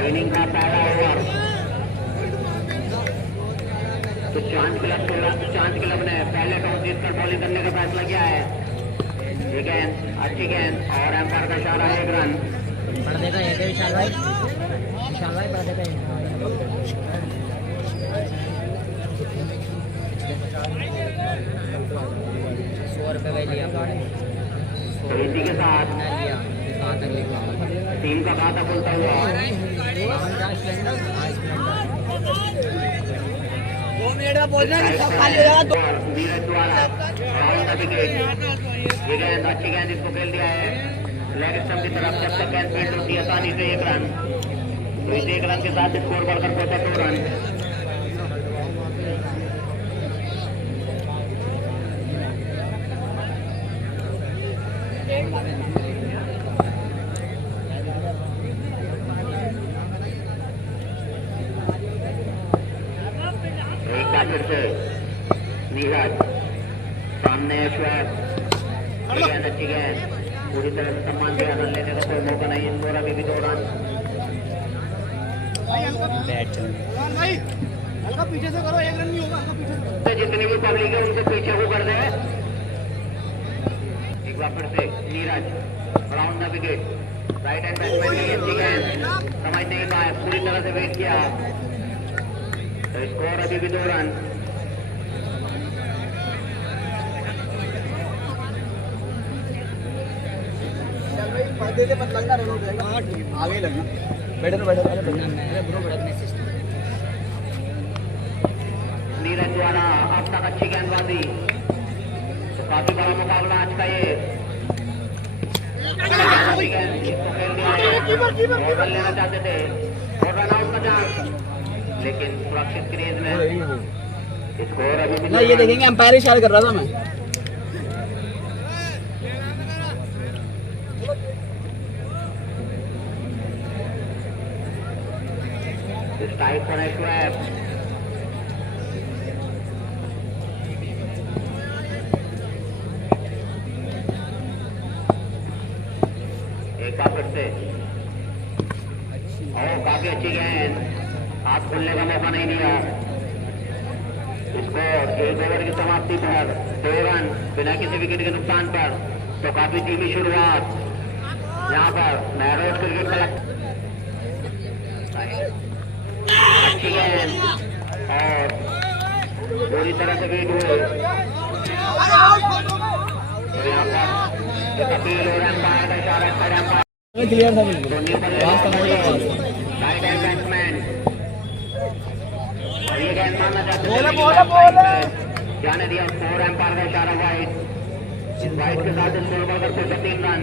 Inning का पहला over तो चांद क्लब ने पहले टॉस जीतकर बॉलिंग करने का फैसला किया है। ये गेंद अच्छी गेंद और एम्पायर का इशारा है 1 रन। पढ़ देगा ये विशाल भाई पढ़ देगा 100 रुपये लिया तो इसी के साथ लिया कहाँ तक लिखा टीम का खाता खुलता हुआ नीरज द्वारा ये गेंद अच्छी गेंद इसको खेल दिया है लेग स्टंप की तरफ। जब तक गेंद फील्ड होती है आसानी से 1 रन। तो इस 1 रन के साथ स्कोर बढ़कर पहुंचा 2 रन। एक बार फिर से नीरज सामने गेंद अच्छी गेंद पूरी तरह से सम्मान दिया। रन लेने का कोई मौका नहीं। स्कोर अभी भी 2 रन। पीछे से करो 1 रन नहीं होगा। पीछे जितनी भी पब्लिक है उनको पीछे को कर दे। एक बार फिर से Neeraj round the wicket right hand batsman की अच्छी गेंद समझ नहीं पाए पूरी तरह से वेट किया। तो स्कोर अभी भी 2 रन। आगे लगी बैठे नीरज द्वारा अब तक अच्छी गेंदबाजी तो काफी बड़ा मुकाबला आज का ये। बॉल लेना चाहते थे और रन आउट का चांस लेकिन सुरक्षित क्रीज में स्कोर अभी भी ये देखेंगे अंपायर इशारा कर रहा था मैं। Strike for a swap. एक बार फिर से और काफी अच्छी गेंद हाथ खोलने का मौका नहीं दिया। स्कोर 1 ओवर की समाप्ति पर 2 रन बिना किसी विकेट के नुकसान पर। तो काफी धीमी शुरुआत यहाँ पर नहरोज क्रिकेट क्लब। अच्छी गेंद और पूरी तरह से वेट हुए। यहाँ पर कपिल और एम्पायर का इशारा क्लियर था बिल्कुल राइट हैंड बैट्समैन और ये गेंद मारना चाहते जाने दिया। 4 एम्पायर का इशारा वाइट के साथ स्कोर बढ़कर पहुंचा 3 रन।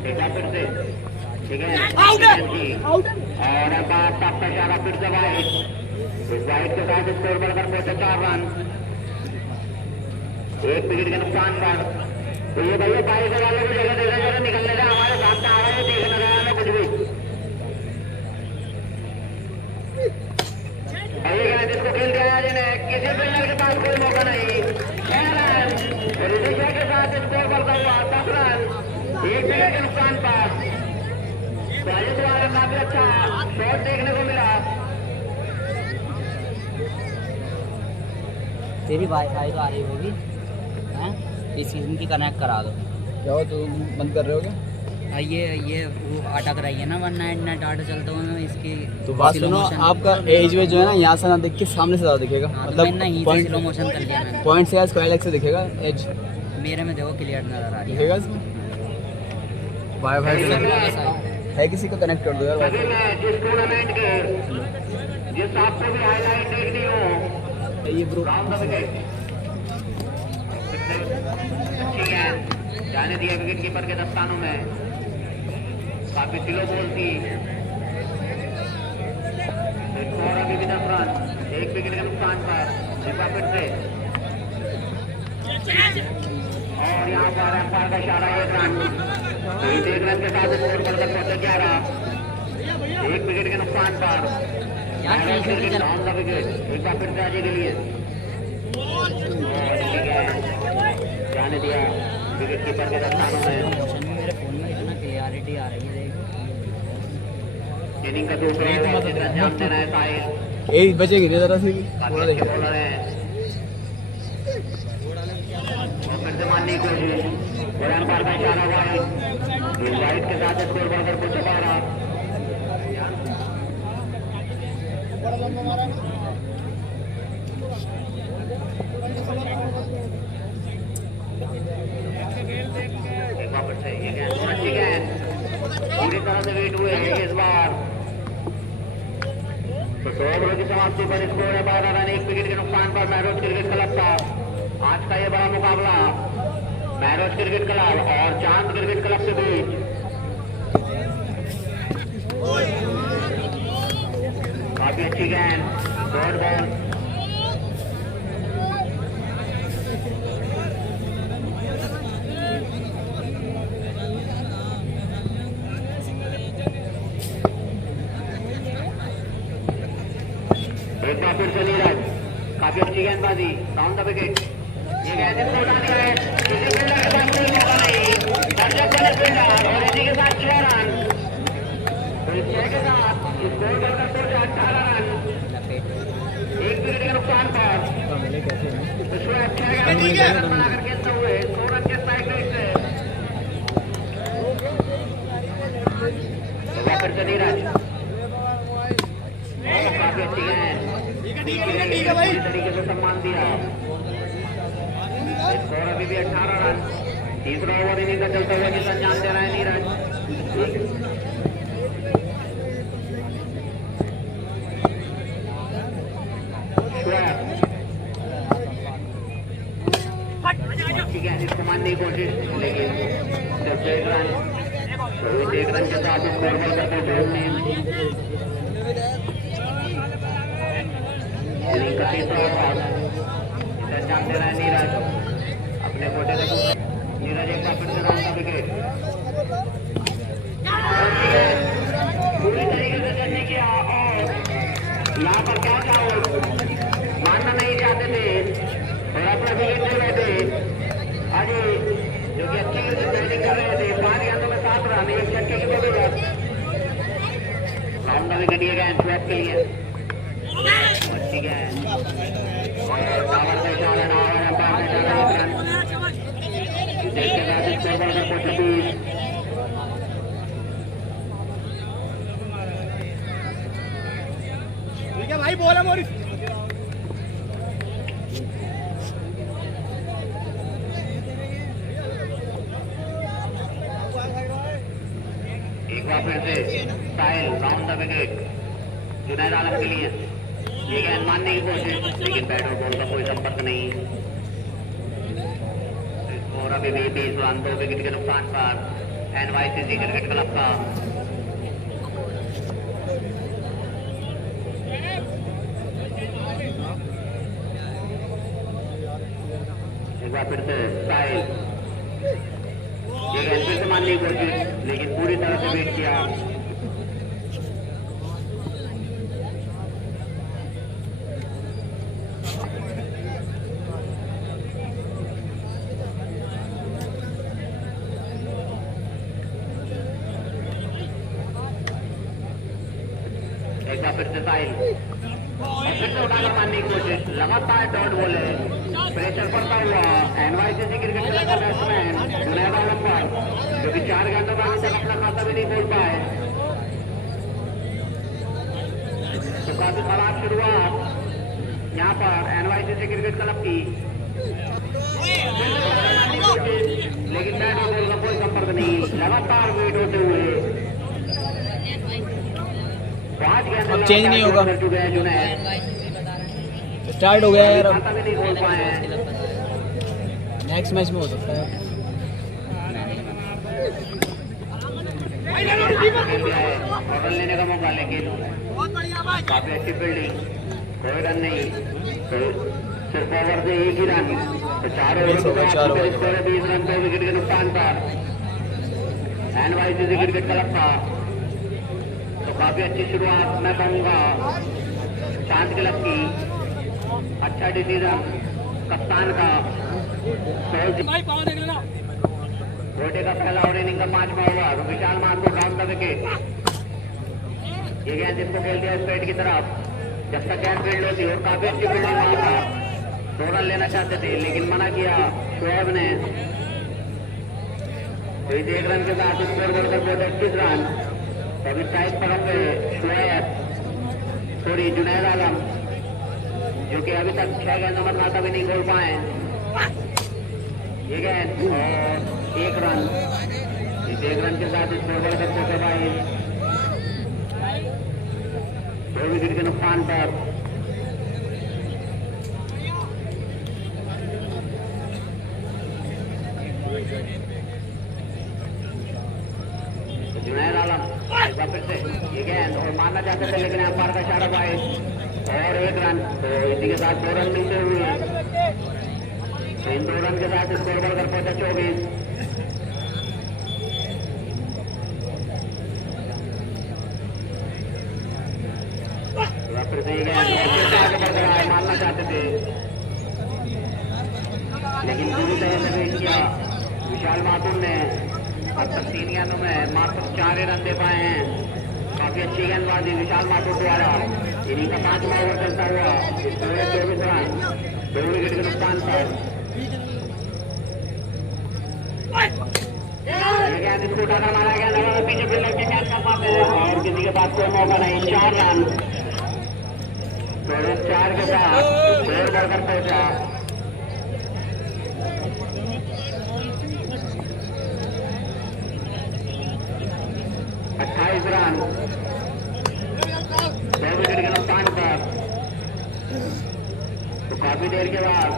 एक बार फिर से ठीक है और एम्पायर का इशारा फिर से वाइट। इस वाइट के साथ स्कोर बढ़कर पहुंचे 4 रन। 1 विकेट के नुकसान पर। तो ये भैया 22 वालों को जगह देना जगह निकलने का हमारे सामने आ रहा है देखने लगा कुछ भी भैया जिसको खेल दिया जिन्हें किसी फील्डर के पास कोई मौका नहीं। 6 रन ऋषिका के साथ स्कोर बढ़ता हुआ 10 रन 1 विकेट के नुकसान पर। द्वारा काफी अच्छा शॉट देखने को मिला। तेरी वाईफाई तो आ रही होगी हैं इस सीजन की कनेक्ट करा दो। क्या हो तो बंद कर रहे हो क्या? ये वो अटक रही है ना 199 डाटा चलता हुआ इसकी। तो बात सुनो आपका एज वे जो है ना यहाँ से ना देख के सामने से ज़्यादा दिखेगा। मतलब स्लो मोशन कर लिया मैंने। पॉइंट से या स्क्वायर लेग से दिखेगा एज मेरे में देखो क्लियर नजर आ रही है। दिखेगा इसमें वाईफाई है किसी को कनेक्ट कर दो यार अभी मैं जिस टूर्नामेंट के जिस आपको भी हाईलाइट देखनी हो ये ग्रुप ठीक है जाने दिया विकेट कीपर के दस्तानों में। काफी दिलो बोलती स्कोर अभी भी 10 रन 1 विकेट के नुकसान पर। फिर से और यहाँ पर एम्पायर का इशारा 1 रन 1 रन के साथ स्कोर बढ़कर पहुंचे 11 1 विकेट के नुकसान पर। विकेट एक बार फिर से अजय के लिए कीपर के स्थानों में। मेरे फोन में इतना क्लियरिटी आ रही है देख। इनिंग का दूसरा ओवर जितना अंजाम दे रहा है साहिल। एक बचेगी जरा सी काफी थोड़ा अच्छे देखो। बॉलर हैं और फिर से मारने की कोशिश और एम्पायर का इशारा वाइड के साथ स्कोर बढ़कर को छुपा रहा। एक बार फिर से ये गेंद अच्छी गेंद पूरी तरह से वेट हुए हैं इस बार। तो 100 ओवर की समाप्ति पर स्कोर है 12 रन 1 विकेट के नुकसान पर महरोज क्रिकेट क्लब का आज का ये बड़ा मुकाबला महरोज क्रिकेट क्लब और चांद क्रिकेट क्लब के बीच। काफी अच्छी गेंद डॉट बॉल एक बार फिर से नीरज काफी अच्छी गेंदबाजी डाउन द विकेट। ये गेंद इसको उठा दिया है किसी फील्डर के पास कोई मौका नहीं दर्शक बने फील्डर और इसी के साथ 6 रन। तो इस 6 के साथ स्कोर बढ़कर 18 रन 1 विकेट के नुकसान पर इसमें अच्छा रन बनाकर खेलते हुए 100 रन के स्ट्राइक रेट से। एक बार फिर से नीरज काफी अच्छी गेंद पूरी तरीके से सम्मान दिया। स्कोर अभी भी 18 रन तीसरा ओवर इनिंग का चलता हुआ जिस अंजाम दे रहा है नीरज। अच्छी गेंद इसको मारने की कोशिश लेकिन सिर्फ 1 रन 1 रन के साथ स्कोर बढ़कर का तीसरा ओवर अंजाम दे रहा है नीरज अपने कोटे से। नीरज एक बार फिर से डाउन द विकेट पूरी तरीके से करने किया और यहाँ पर क्या था मानना नहीं चाहते थे और अपने विकेट ले रहे थे अजय जो कि अच्छी बैटिंग कर रहे थे 5 गेंदों में 7 रन 1 छक्के की बदौलत। डाउन द विकेट ये गेंद स्वैप के लिए अच्छी गेंद टावर से इशारा ना हो एम्पायर का इशारा 1 रन देखते हैं स्कोर बढ़कर 26। ठीक है भाई बोला मोरी एक बार फिर से साहिल राउंड द विकेट जुनैद आलम के लिए ये गेंद मारने की कोशिश लेकिन बैट और बॉल का कोई संपर्क नहीं और अभी भी 20 रन 2 विकेट के नुकसान पर NYCC क्रिकेट क्लब का। एक बार फिर से साहिल ये गेंद फिर से मारने की कोशिश लेकिन पूरी तरह से वेट किया। एक बार फिर से साहिल और फिर से उठाकर मारने की कोशिश लगातार डॉट बॉल है प्रेशर पड़ता हुआ NYCC क्रिकेट क्लब का बैट्समैन जुनैद आलम पर जो कि 4 गेंदों का अभी तक अपना खाता भी नहीं खोल पाए। तो काफी खराब शुरुआत यहाँ पर NYCC क्रिकेट क्लब की लेकिन बैट और बॉल का कोई संपर्क नहीं लगातार वेट होते हुए 5 गेंद चेंज नहीं होगा कर चुके हैं जुनैद स्टार्ट हो गया यार अब खाता भी नहीं खोल पाए हैं। नेक्स्ट मैच में हो सकता है ऑर्डर लेने का मौका लेकिन काफी अच्छी फील्डिंग कोई रन नहीं तो सिर्फ ओवर से 1 ही रन तो 4 ओवर स्कोर है 20 रन 2 विकेट के नुकसान पर NYCC क्रिकेट क्लब का। तो काफी अच्छी शुरुआत मैं कहूँगा चांद क्लब की अच्छा डिसीजन कप्तान का कोटे का पहला और इनिंग का 5वां over. Vishal Mathur down the wicket. ये गेंद इसको खेल दिया स्ट्रेट की तरफ। जब तक गेंद फील्ड होती और काफी अच्छी फील्डिंग वहां पर 2 रन लेना चाहते थे लेकिन मना किया शोएब ने। तो इस 1 रन के साथ स्कोर बढ़कर 21 रन। तभी स्ट्राइक पर होंगे शोएब थोड़ी जुनैद आलम जो कि अभी तक 6 गेंदों का खाता भी नहीं खोल पाए। ये गेंद और 1 रन। इस 1 रन के साथ स्कोर बढ़कर 22। 2 विकेट के नुकसान पर जुनैद आलम एक बार फिर से ये गेंद और मारना चाहते थे लेकिन अंपायर का इशारा पाए और 1 रन। तो इसी के साथ 2 रन मिलते हुए तो इन 2 रन के साथ स्कोर बढ़कर पहुंचा 24। फिर से ये गेंद मारना चाहते थे लेकिन पूरी तरह से वेट किया विशाल माथुर ने। अब तक 3 गेंदों में मात्र 4 रन दे पाए हैं। काफी अच्छी गेंदबाजी विशाल माथुर द्वारा। इनिंग का 5वां ओवर चलता हुआ 24 रन 2 विकेट के नुकसान पर। गेंद इसको उठाना मारा गया लगा पीछे फील्डर के कैच कर पाते हैं और किसी के पास कोई मौका नहीं। 4 रन। तो 4 के साथ स्कोर बढ़कर पहुंचा 28 रन 2 विकेट के नुकसान पर। तो काफी देर के बाद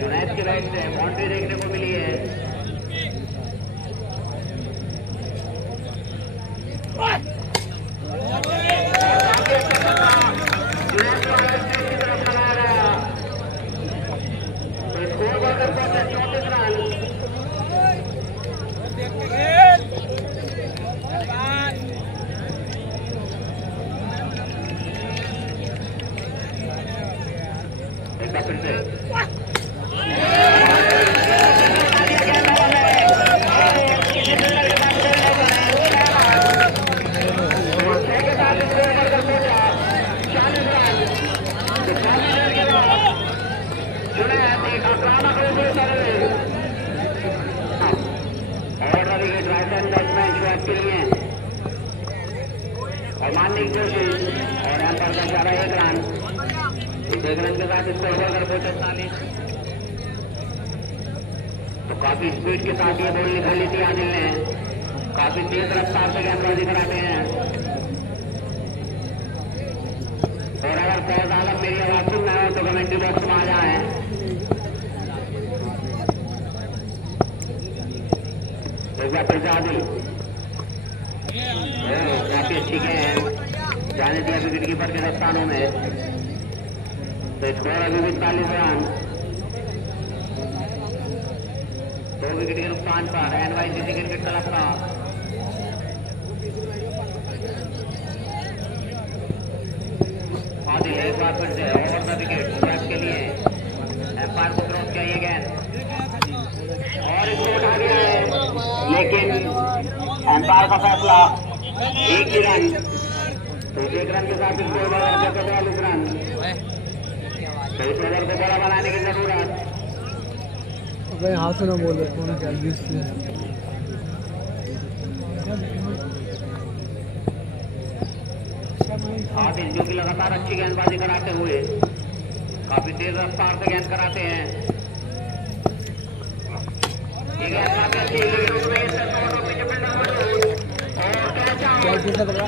जुनैद के बैट से बाउंड्री देखने को मिली है। जुनैद की तरफ चला रहा तो स्कोर बढ़कर पहुंचा 34 रन। फिर से और मारने की कोशिश और अंपायर का इशारा 1 रन। 1 रन के साथ स्कोर बढ़कर 45। तो काफी स्पीड के साथ ये बॉल निकाली थी आदिल ने। काफी तेज रफ्तार से गेंदबाजी कराते हैं और अगर फैज आलम मेरी आवाज सुन रहे हो तो कमेंट्री बॉक्स में आ जाए। एक बार फिर से आदिल काफी अच्छी गेंद जाने दिया विकेट कीपर के दस्तानों में। तो स्कोर अभी भी 40 रन 2 विकेट के नुकसान पर। NYCC क्रिकेट क्लब का आदिल एक बार फिर से ओवर द विकेट शॉट के लिए एम्पायर को क्रॉस किया ये गेंद और इसको उठा गया है लेकिन एम्पायर का फैसला 1 ही रन। तो 1 रन के साथ स्कोर बढ़कर 42 रन। तो इस ओवर को बड़ा बनाने की जरूरत। अगर यहाँ से ना बोल रहे आदिल जो कि लगातार अच्छी गेंदबाजी कराते हुए काफी तेज रफ्तार से गेंद कराते हैं। ये गेंद काफी अच्छी लेकिन उसमें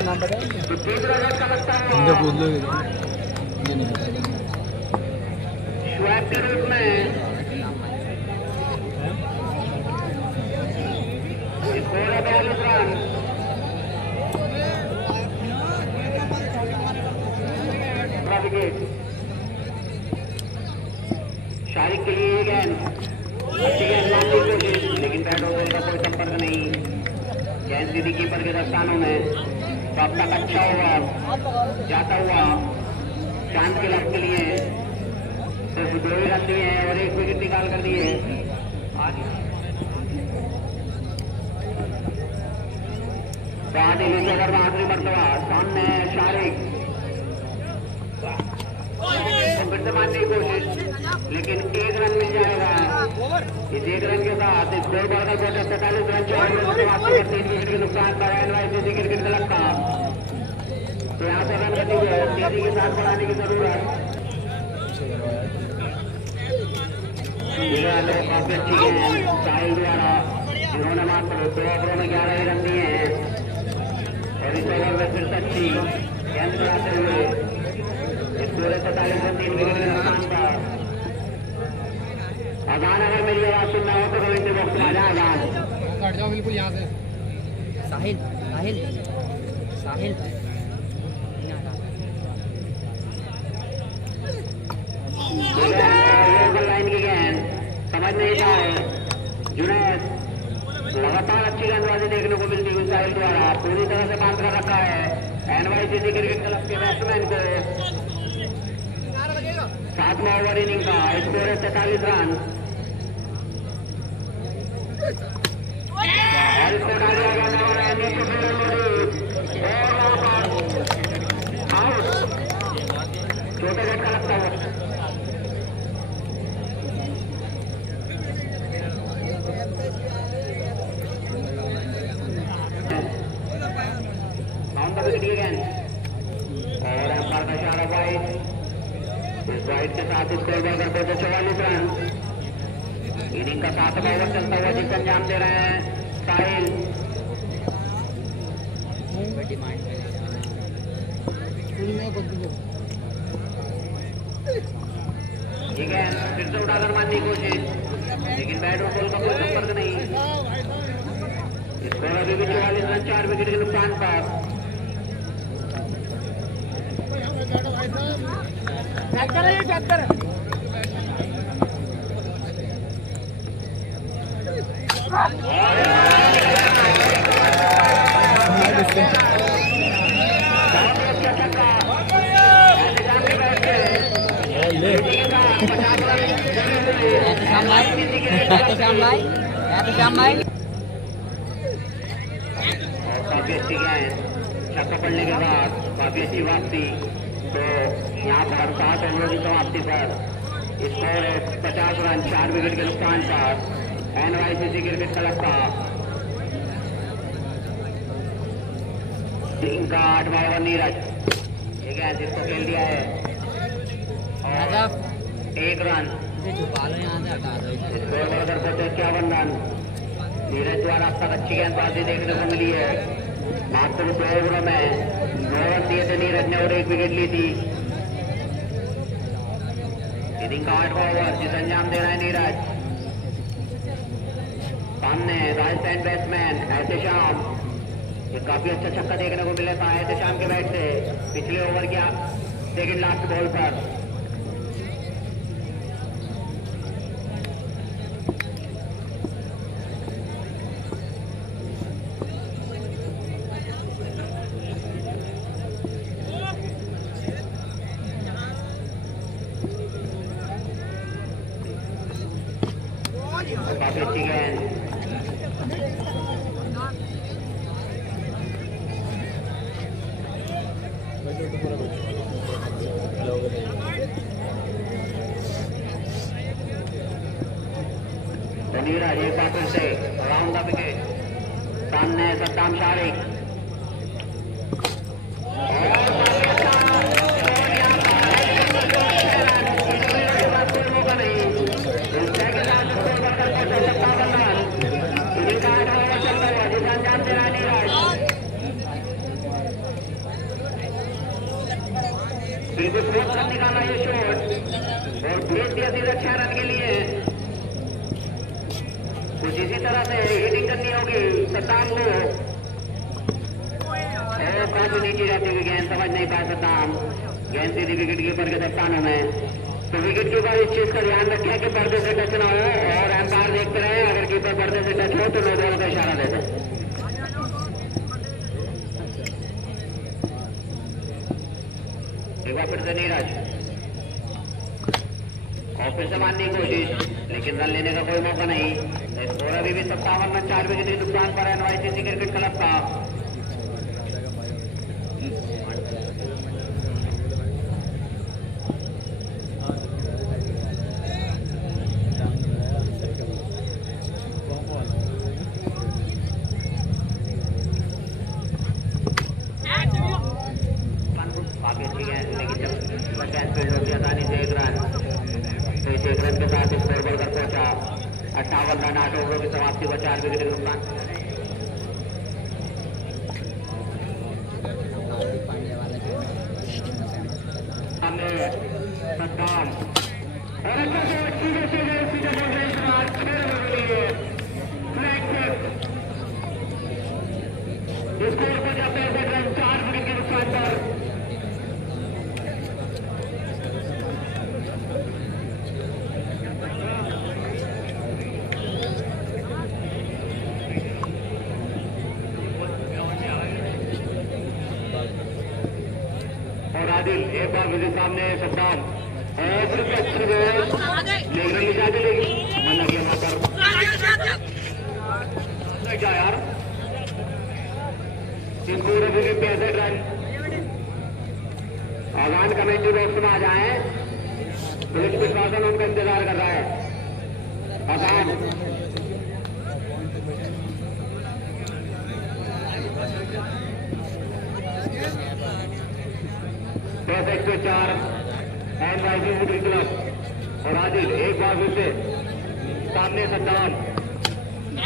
नाम बताया शोएब के रूप में स्कोर है 42 रन। विकेट शारिक के लिए गेंद अच्छी गेंद लाने की कोशिश लेकिन बैट और बॉल का कोई संपर्क नहीं। गेंद सीधी कीपर के दस्तानों में। तो अब तक अच्छा ओवर जाता हुआ चांद के लग के लिए सिर्फ 2 ही रन दिए हैं और 1 विकेट निकाल कर दिए। साथ ही नीचे अगर आखिरी मरतबा सामने शारिक तो फिर से मारने की कोशिश, लेकिन एक रन मिल जाएगा। इस एक रन के साथ स्कोर बढ़कर 45 रन 3 विकेट के नुकसान पर NYCC क्रिकेट क्लब का। तो यहाँ से रन गति है तेजी के साथ बढ़ाने की जरूरत। काफी अच्छी है साहिल द्वारा, जिन्होंने मात्र 2 ओवरों में 11 ही रन दिए हैं और इस ओवर में फिर से अच्छी गेंद चलाते हुए स्कोर 47 रन 3 विकेट के नुकसान पर। अजान अगर मेरी आवाज सुनना हो तो कमेंट बॉक्स में आ जाए। अजान हट जाओ बिल्कुल यहाँ से। साहिल साहिल साहिल लाइन की गेंद समझ नहीं पाए जुनैद। लगातार अच्छी गेंदबाजी देखने को मिलती है साहिल द्वारा, पूरी तरह से बांध कर रखा है NYCC क्रिकेट क्लब के बैट्समैन को। 7वां ओवर इनिंग का स्कोर है 43 रन और इसको डालिया गया नीचे आउट। छोटे गेट का लगता है और अंपायर का इशारा वाइड। इस वाइड के साथ स्कोर बढ़कर 244 रन। इनिंग का 7वां ओवर चलता हुआ जिसे अंजाम दे रहे हैं साहिल। ठीक है, फिर से उठाकर मारने की कोशिश, लेकिन बैट और बॉल का कोई संपर्क नहीं। स्कोर अभी भी 44 रन 4 विकेट के नुकसान पर। काफी अच्छी गेंद, छक्का पड़ने के बाद काफी अच्छी वापसी। तो यहाँ पर 7 ओवरों की समाप्ति पर स्कोर है 50 रन 4 विकेट के नुकसान पर NYCC क्रिकेट क्लब का। इनका 8वां ओवर नीरज, ये गेंद जिसको खेल दिया है और 1 रन। स्कोर बढ़कर 51 रन। नीरज द्वारा अब तक अच्छी गेंदबाजी देखने को मिली है। मात्र 2 ओवरों में 9 रन दिए थे नीरज ने और 1 विकेट ली थी। इनिंग का 8वां ओवर जिसे अंजाम दे रहा है नीरज। सामने राजस्थान बैट्समैन एहतेशाम, ये काफी अच्छा छक्का देखने को मिला था एहतेशाम के बैट से पिछले ओवर के सेकंड लास्ट बॉल पर। काफी अच्छी गेंद, तो नीरज एक बार फिर से राउंड द विकेट। सामने सद्दाम शारिक बिल्कुल स्लोप कर निकाला ये शॉट और भेज दिया सीधा 6 रन के लिए। कुछ इसी तरह से हिटिंग करनी होगी सद्दाम को। काफी नीचे रहती हुई गेंद, समझ नहीं पाया सद्दाम, गेंद सीधी विकेट कीपर के दस्तानों में। तो विकेट कीपर इस चीज का ध्यान रखें कि पर्दे से टच ना हो और एम्पायर देखते रहे, अगर कीपर पर्दे से टच हो तो नो बॉल का इशारा देते। एक बार फिर से नीरज और फिर से मारने की कोशिश, लेकिन रन लेने का कोई मौका नहीं। स्कोर अभी भी 57 रन 4 विकेट के नुकसान पर एनवाईसीसी क्रिकेट क्लब का। काफी अच्छी है, लेकिन जब कैच फील्ड होती है आसानी से 1 रन, तो इस 1 रन के साथ स्कोर बढ़कर पहुंचा 58 रन 8 ओवरों की समाप्ति पर 4 विकेट के नुकसान। सामने सद्दाम और अच्छा से सीधे सीधे बोल रहे हैं आज 6 रनों के लिए फ्लैग से स्कोर को जाते हैं 4 विकेट के नुकसान पर। और आदिल एक बार मुझे सामने सद्दाम और अच्छी बॉल लेग रन निकाल लेगी मन लगी वहां पर क्या यार स्कोर अभी भी 65 रन। आगान कमेंट्री बॉक्स में आ जाए, पुलिस प्रशासन उनका इंतजार कर रहा है। आगान 4 एनवाईसीसी क्रिकेट क्लब और आदिल एक बार फिर से सामने सद्दाम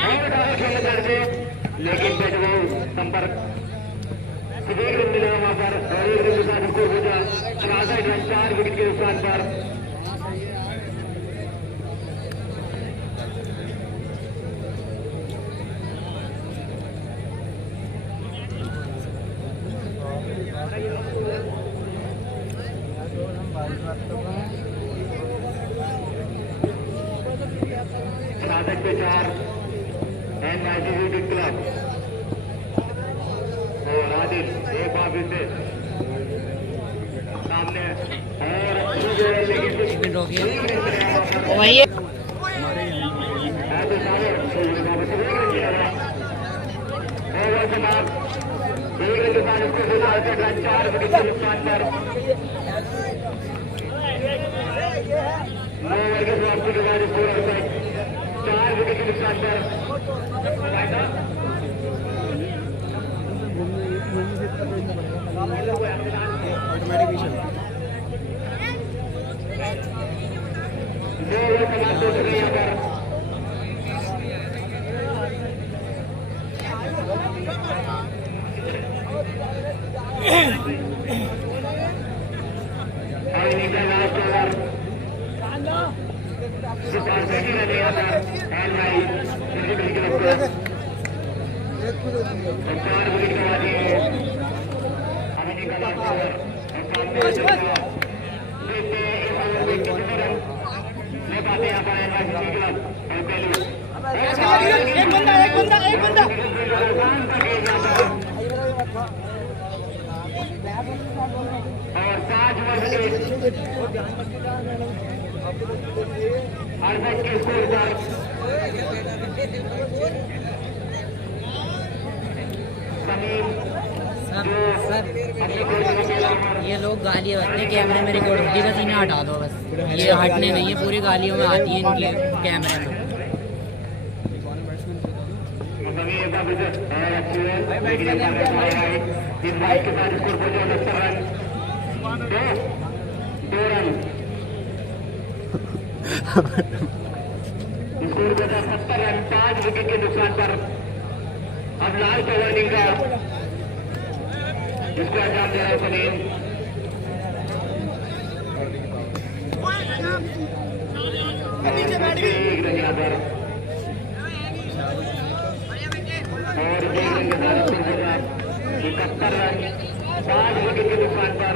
और डायरेक्ट खेलने से, लेकिन पेटबॉल संपर्क एक रन मिला वहां पर और 1 रन के साथ स्कोर हो गया 66 रन 4 विकेट के नुकसान पर। साधक पे 4 एनवाईसीसी क्रिकेट क्लब और आदिल एक बार फिर से सामने और वही रन 4 विकेट के नुकसान पर 9 ओवर के समाप्ति के बाद स्कोर 4 विकेट के नुकसान पर। और 5 ओवर के स्कोर पर सर ये लोग गालियाँ बकते हैं, कैमरे में रिकॉर्ड होती है, बस इन्हें हटा दो बस, ये हटने नहीं है, पूरी गालियों में आती है इनके कैमरे में। इस बाइक के साथ स्कोर पहुंचा 70 रन 2 रन स्कोर पहुंचा 70 रन 5 विकेट के नुकसान पर। अब लास्ट ओवर इनिंग का जिसको अंजाम दे रहा है सलीम। एक रन यहाँ पर और 1 रन के साथ स्कोर पहुंचा 71 रन 5 विकेट के नुकसान पर।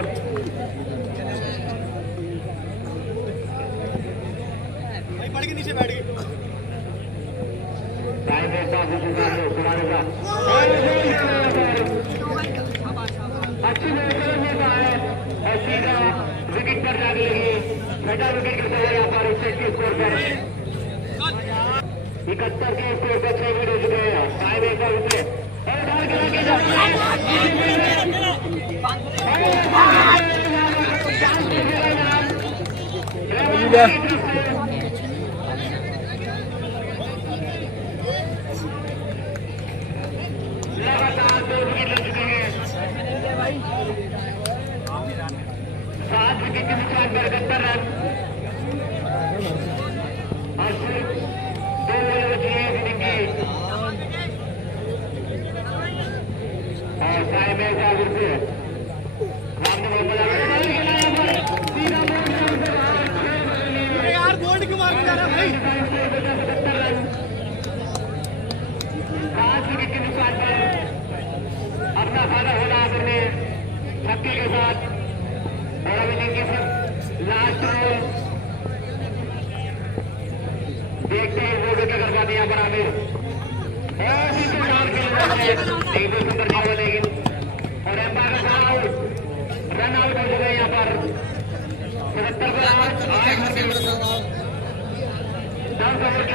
नीचे बैठ गई अच्छी और सीधा विकेट पर जाने लगी छठा विकेट गिरता है यहाँ पर 61 के स्कोर पर 71 के स्कोर पर 6 विकेट हो चुके हैं। टाइम एक और विकेट लगातार 2 विकेट ले चुके हैं। 7 विकेट के नुकसान पर 71 रन और सिर्फ 2 बॉलें बची हैं इनिंग की और टाइम है 4 विकेट। सामने यार गोल्ड क्यों मार रहा है भाई। 5 विकेट के नुकसान पर अपना फायदा होना करने छक्के के साथ और अब इनिंग की लास्ट ओवर देखते हैं वो विकेट कर पाते यहाँ पर आमिर नहीं तो सुपर नहीं हुआ लेकिन और एम्पायर का आउट रन आउट हो चुका है यहाँ पर 77 पर 10 ओवर की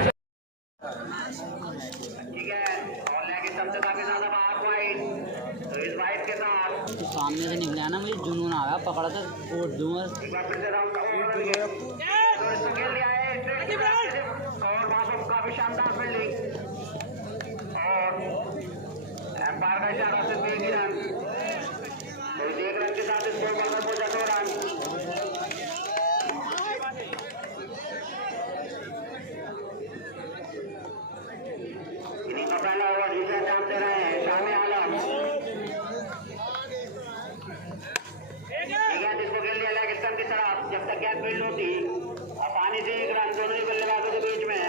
ठीक है और लेके सबसे काफी ज्यादा बाहर वाइड तो इस वाइड के साथ तो सामने से निकला ना मुझे जुनून आ गया पकड़ा था कोट दूंगा एक बार फिर से राउंड तो इसको खेल लिया है और वहां पर काफी शानदार फील्डिंग और एम्पायर का इशारा से 3 रन तो 1 रन के साथ स्कोर बढ़कर पहुंचा 2 रन। इनिंग का पहला ओवर जिसे अंजाम दे रहे हैं शामी आलम जिसको खेल लिया लेग स्टंप की तरफ जब तक गैप फील्ड होती आसानी से 1 रन दोनों ही बल्लेबाजों के बीच में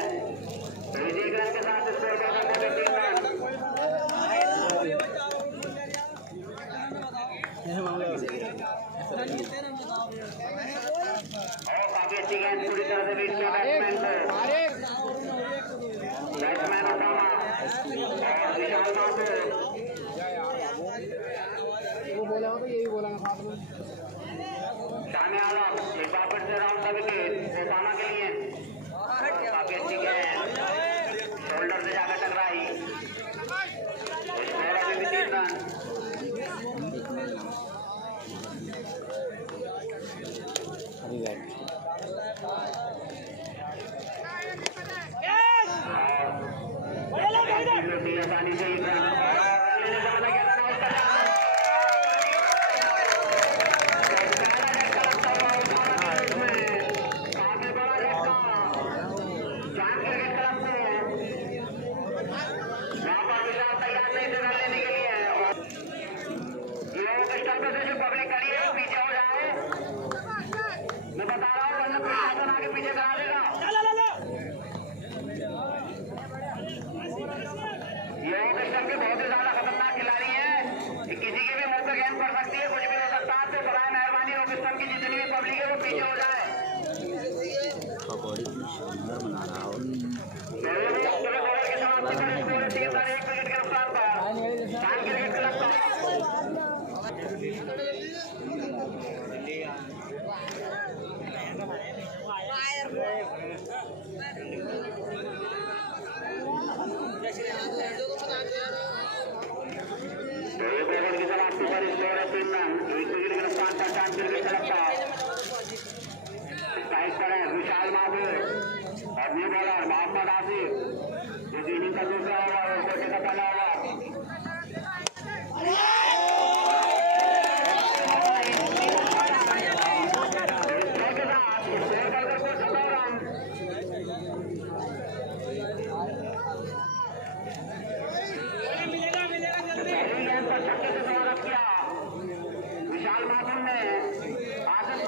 तो 1 रन के साथ स्कोर बढ़कर पहुंचे 3 रन और काफी अच्छी गेंद पूरी तरह से बीच में बैट्समैन ओसामा और विशाल माथुर वो बोला होगा यही बोला साथ में शामी आलम एक बार फिर से राउंड का विकेट ओसामा के लिए काफी अच्छी गेंद शोल्डर से जाकर टकराई स्कोर अभी भी 3 रन आसानी से 1 रन विशाल माथुर और न्यू बॉलर मोहम्मद आसिफ इस इनिंग का दूसरा ओवर और कोटे का पहला विशाल माथुर ने आसिफ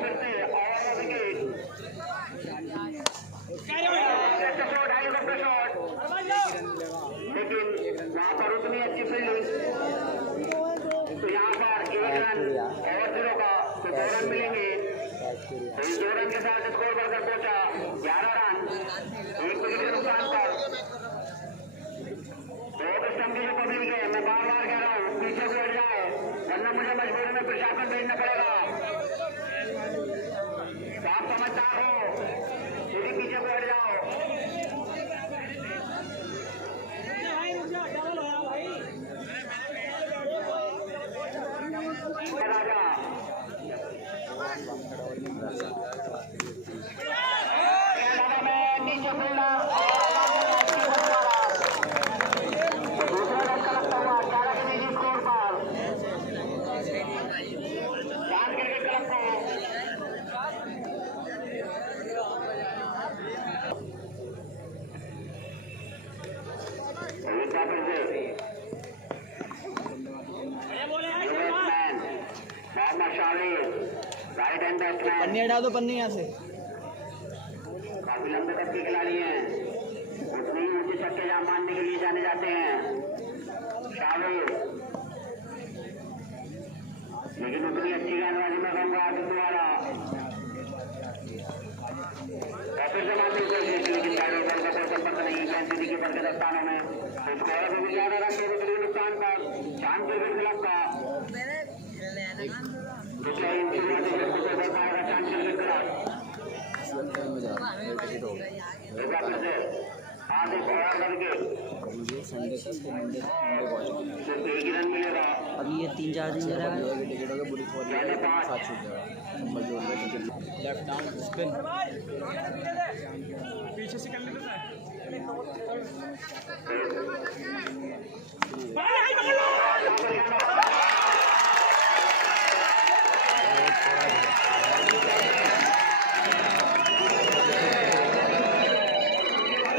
फिर से और विकेट लेकिन वहां पर उतनी अच्छी फील्डिंग तो यहाँ पर 1 रन और 0 का तो 2 रन मिलेंगे तो इस 2 रन के साथ स्कोर बढ़कर पहुंचा 11 रन 1 विकेट के नुकसान पर तो स्टंप की जो पब्लिक है मैं बार बार कह रहा हूँ पीछे को हट जाए वरना मुझे मजबूरी में प्रशासन भेजना पड़ेगा। नीचे फील्डर दूसरा रन का लगता हुआ 11 के निजी स्कोर पर चांद क्रिकेट क्लब को राइट हैंड बैट्समैन पन्नी हटा दो, पन्नी यहाँ से। काफी लंबे तक के खिलाड़ी हैं, उतने ही ऊंचे छक्के जहां मारने के लिए जाने जाते हैं शाहरुख, लेकिन उतनी अच्छी गेंदबाजी में कहूँगा तुम्हारा फिर से मारने की कोशिश, लेकिन बैटर बॉल का कोई संपर्क नहीं। कैंसिटी के पर के दस्तानों में स्कोर अभी भी ज्यादा रखे नुकसान पर चांद क्रिकेट क्लब का दूसरा चांद क्रिकेट क्लब संडे तक मंडे एक ही रन मिलेगा। अभी ये 3-4 दिन रहेगा। टिकट होगा पूरी 7 छूट जाएगा। लेफ्ट डाउन स्पिन पीछे से कर लेते हैं।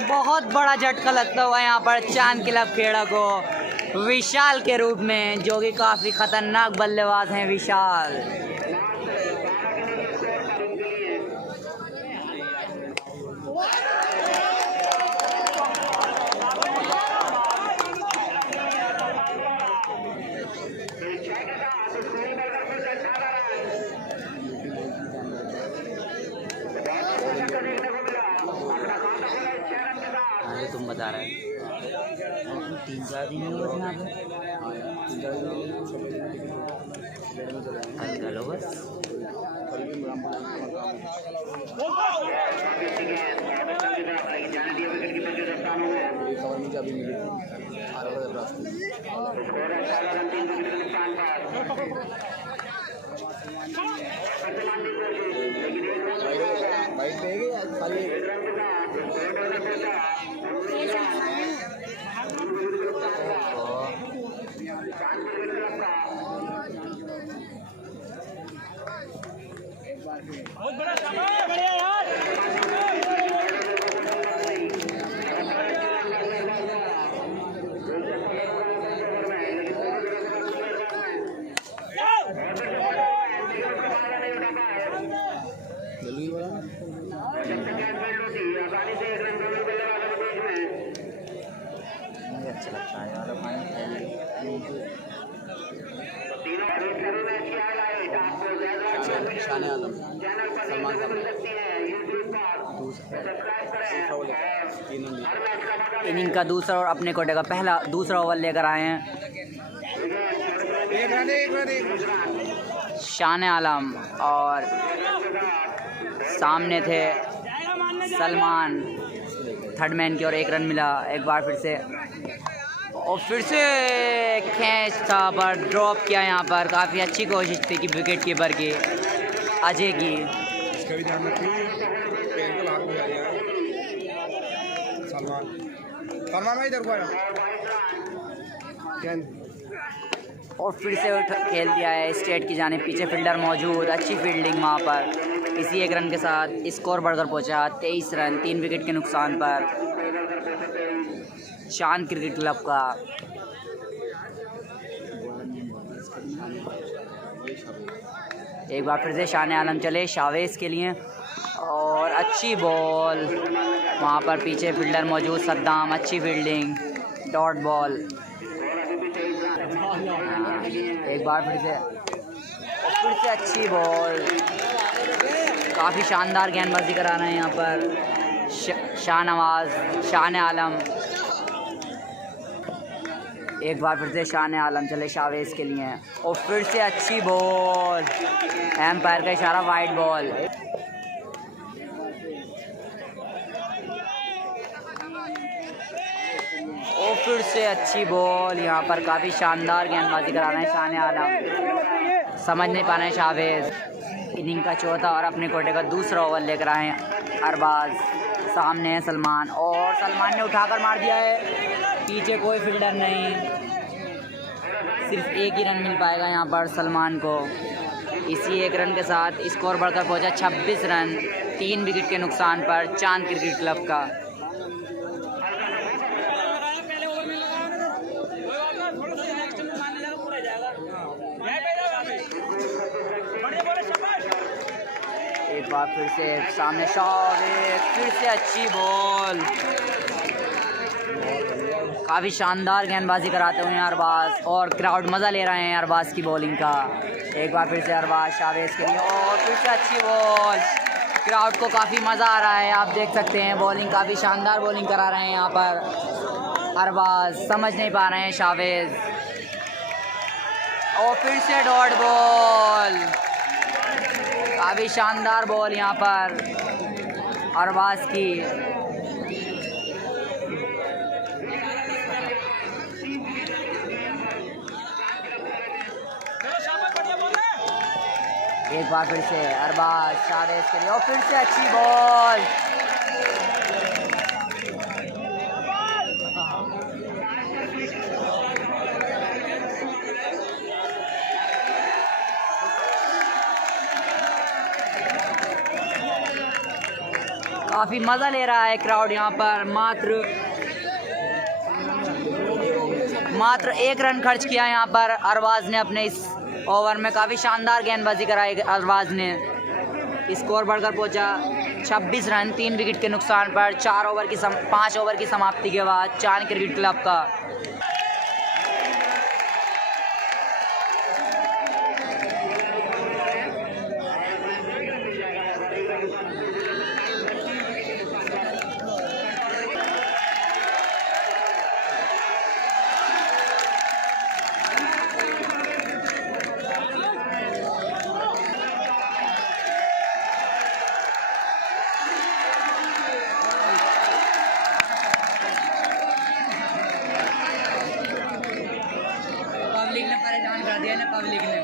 बहुत बड़ा झटका लगता हुआ यहाँ पर चांद क्लब खेड़ा को विशाल के रूप में, जो कि काफ़ी खतरनाक बल्लेबाज हैं विशाल। तुम बता रहे हैं 3-4 दिन हुए यहाँ पे। हेलो बस अभी मिली बाइक पे खाली बहुत बड़ा समय बढ़िया यार। अच्छा लगता है यार शान आलम सलमान खान इनिंग का दूसरा और अपने कोटे का दूसरा ओवर लेकर आए हैं शान आलम, और सामने थे सलमान थर्ड मैन की, और 1 रन मिला। एक बार फिर से खींच था पर ड्रॉप किया यहाँ पर। काफ़ी अच्छी कोशिश थी कि विकेट कीपर की अजय की। इसका भी ध्यान रखिए, पैर को लाग जा रही है। सलमान भाई इधर को और फिर से खेल दिया है स्ट्रेट की जाने। पीछे फील्डर मौजूद, अच्छी फील्डिंग वहाँ पर। इसी 1 रन के साथ स्कोर बढ़कर पहुँचा 23 रन 3 विकेट के नुकसान पर चांद क्रिकेट क्लब का। एक बार फिर से शान आलम चले शावेज के लिए, और अच्छी बॉल वहाँ पर। पीछे फील्डर मौजूद सद्दाम, अच्छी फील्डिंग, डॉट बॉल। एक बार फिर से अच्छी बॉल। काफ़ी शानदार गेंदबाजी करा रहे हैं यहाँ पर शान आलम। एक बार फिर से शान आलम चले शावेज के लिए, और फिर से अच्छी बॉल। एम्पायर का इशारा, वाइड बॉल। और फिर से अच्छी बॉल। यहाँ पर काफ़ी शानदार गेंदबाजी करा रहे हैं शान आलम। समझ नहीं पा रहे हैं शावेज। इनिंग का चौथा और अपने कोटे का दूसरा ओवर लेकर आए हैं अरबाज। सामने है सलमान और सलमान ने उठाकर मार दिया है। पीछे कोई फील्डर नहीं, सिर्फ एक ही रन मिल पाएगा यहाँ पर सलमान को। इसी एक रन के साथ स्कोर बढ़कर पहुँचा 26 रन 3 विकेट के नुकसान पर चांद क्रिकेट क्लब का। एक बार फिर से सामने शॉट, फिर से अच्छी बॉल। काफ़ी शानदार गेंदबाजी कराते हुए हैं अरबाज और क्राउड मज़ा ले रहे हैं अरबाज की बॉलिंग का। एक बार फिर से अरबाज शावेज के लिए और फिर से अच्छी बॉल। क्राउड को काफ़ी मज़ा आ रहा है, आप देख सकते हैं। बॉलिंग काफ़ी शानदार बॉलिंग करा रहे हैं यहाँ पर अरबाज, समझ नहीं पा रहे हैं शावेज। और फिर से डॉट बॉल, काफ़ी शानदार बॉल यहाँ पर अरबाज की। एक बार फिर से अरबाज शावेज के लिए और फिर से अच्छी बॉल। काफ़ी मज़ा ले रहा है क्राउड यहाँ पर। मात्र एक रन खर्च किया यहाँ पर अरबाज ने अपने इस ओवर में। काफ़ी शानदार गेंदबाजी कराई अरबाज ने। स्कोर बढ़कर पहुंचा 26 रन 3 विकेट के नुकसान पर 5 ओवर की समाप्ति के बाद चांद क्रिकेट क्लब का। पब्लिक ने परेशान कर दिया ना, पब्लिक ने।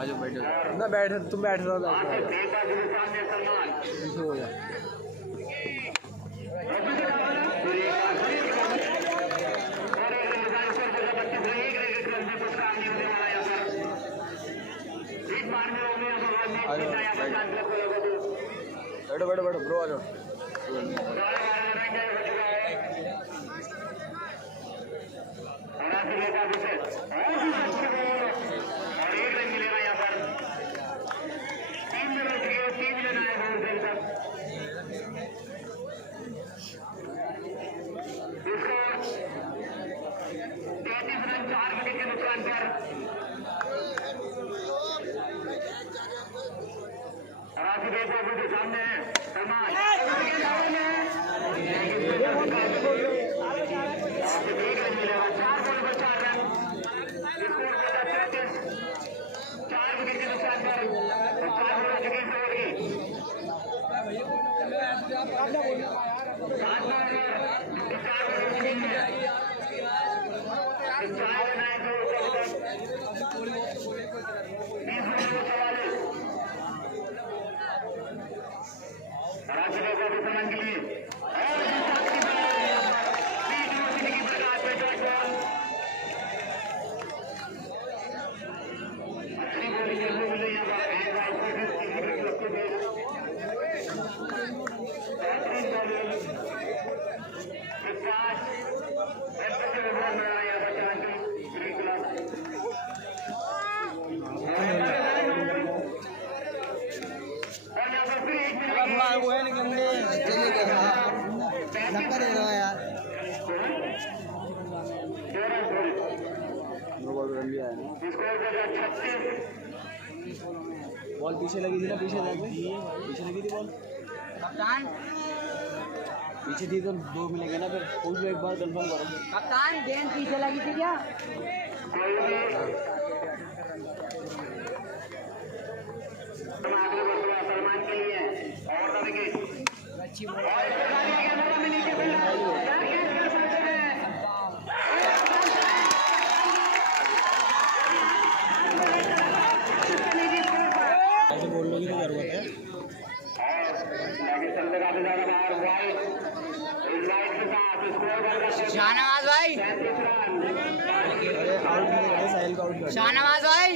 आजो बैठो ना, बैठ तुम बैठ रहो बैठो बैठो बैठो ब्रो, आ जाओ। बहुत सम्मान के लिए वो है निकलने धक्का दे रहा है यार। बॉल पीछे लगी थी ना, पीछे लगी थी बॉल कप्तान पीछे थी तो 2 मिलेंगे ना, फिर पूछ लो एक बार कंफर्म करो। कप्तान गेंद पीछे लगी थी क्या? सम्मान के लिए और अच्छी बोलने की जरूरत है। शाहनवाज भाई, शाहनवाज भाई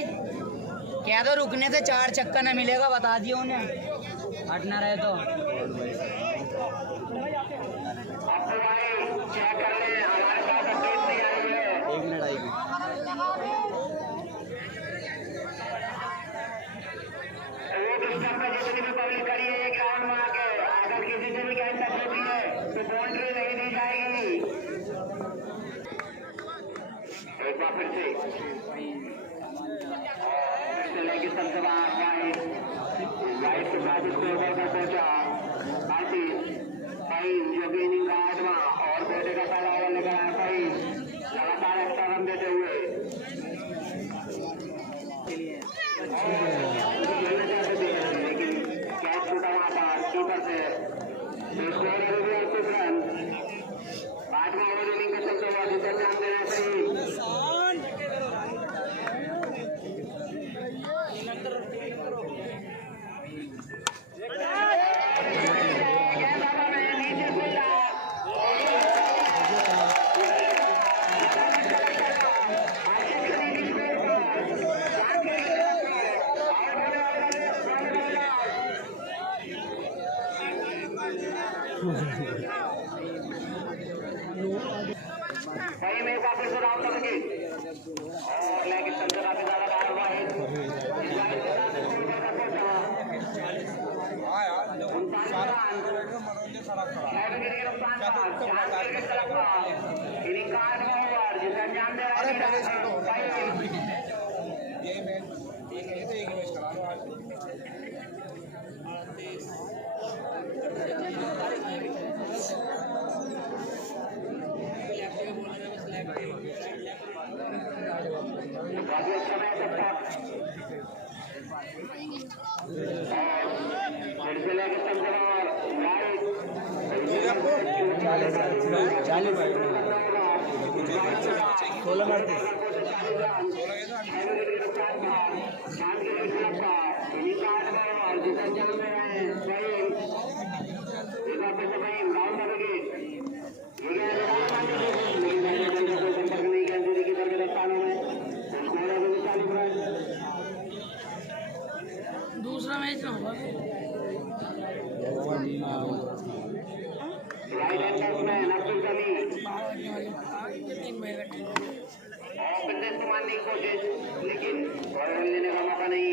क्या तो रुकने से 4 छक्का न मिलेगा, बता दियो उन्हें, हट ना रहे तो। एक मिनट आएगी। पब्लिक करिए ग्राउंड में आके, अगर किसी से भी गेंद टच होती है तो बाउंड्री नहीं दी जाएगी। एक बार फिर से लेके सबसे वाइट के साथ उसको ऊपर का पहुंचा जो कि इनिंग का 8वां और बेटे का पहला ओवर लेकर आया भाई, लगातार एक्स्ट्रा रन देते हुए लेकिन कैच छूटा वहां पर कीपर से। स्कोर है कुछ रन। 8वां ओवर इनिंग का चलते हुआ जिसे ध्यान देना चाहिए। सही में वापस से राउंड करेंगे और लेकिन चंद्र काफी ज्यादा बाहर हुआ है। जिसे अंजाम दे रहा दूसरा मैच ना होगा। मारने की कोशिश लेकिन लेने का मौका नहीं।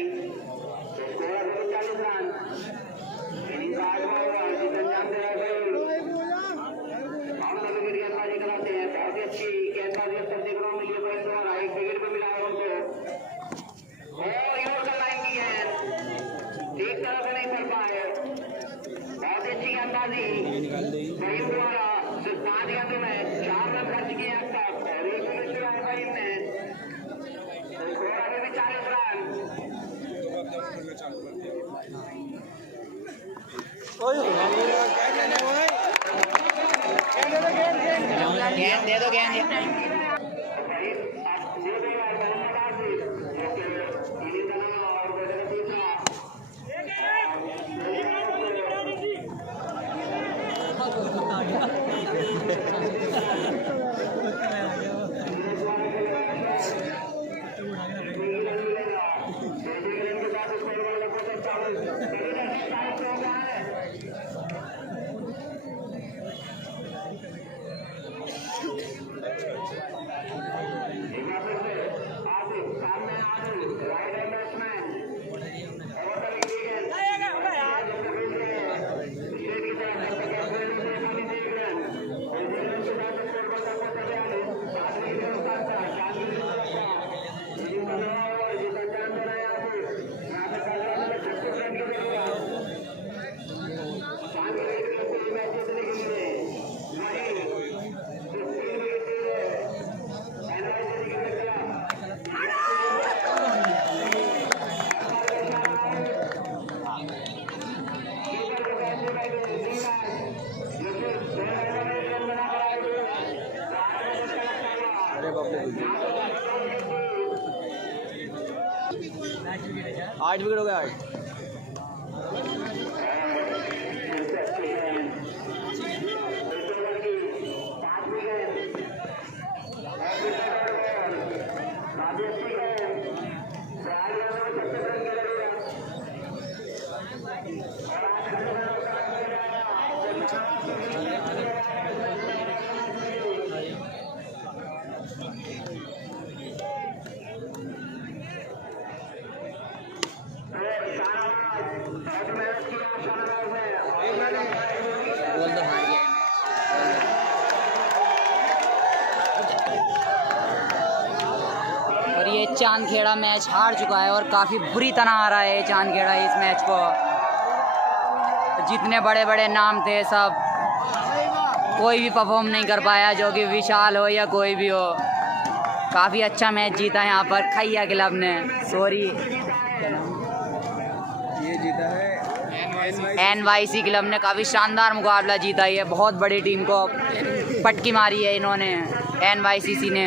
Score 40 run. इनिंग का 8वां ओवर जिसे अंजाम दे रहा है गेंदबाजी कराते हैं। बहुत ही अच्छी गेंदबाजी अब देखने को मिली है। एक विकेट पे मिला है उनको और यॉर्कर लाइन की है, एक तरफ से नहीं चल पाए। बहुत अच्छी गेंदबाजी वही द्वारा सिर्फ 5 गेंदों में 4 रन खर्च किए अब तक और 1 विकेट लिया है वही ने। स्कोर अभी भी 40 रन। गेंद दे दो, गेंद 8 विकेट हो गया 8। और ये चांदखेड़ा मैच हार चुका है और काफ़ी बुरी तरह हारा है चांदखेड़ा इस मैच को। जितने बड़े बड़े नाम थे सब कोई भी परफॉर्म नहीं कर पाया, जो कि विशाल हो या कोई भी हो। काफ़ी अच्छा मैच जीता यहाँ पर खैया क्लब ने, सॉरी ये जीता है NYC क्लब ने। काफ़ी शानदार मुकाबला जीता है, बहुत बड़ी टीम को पटकी मारी है इन्होंने NYCC ने।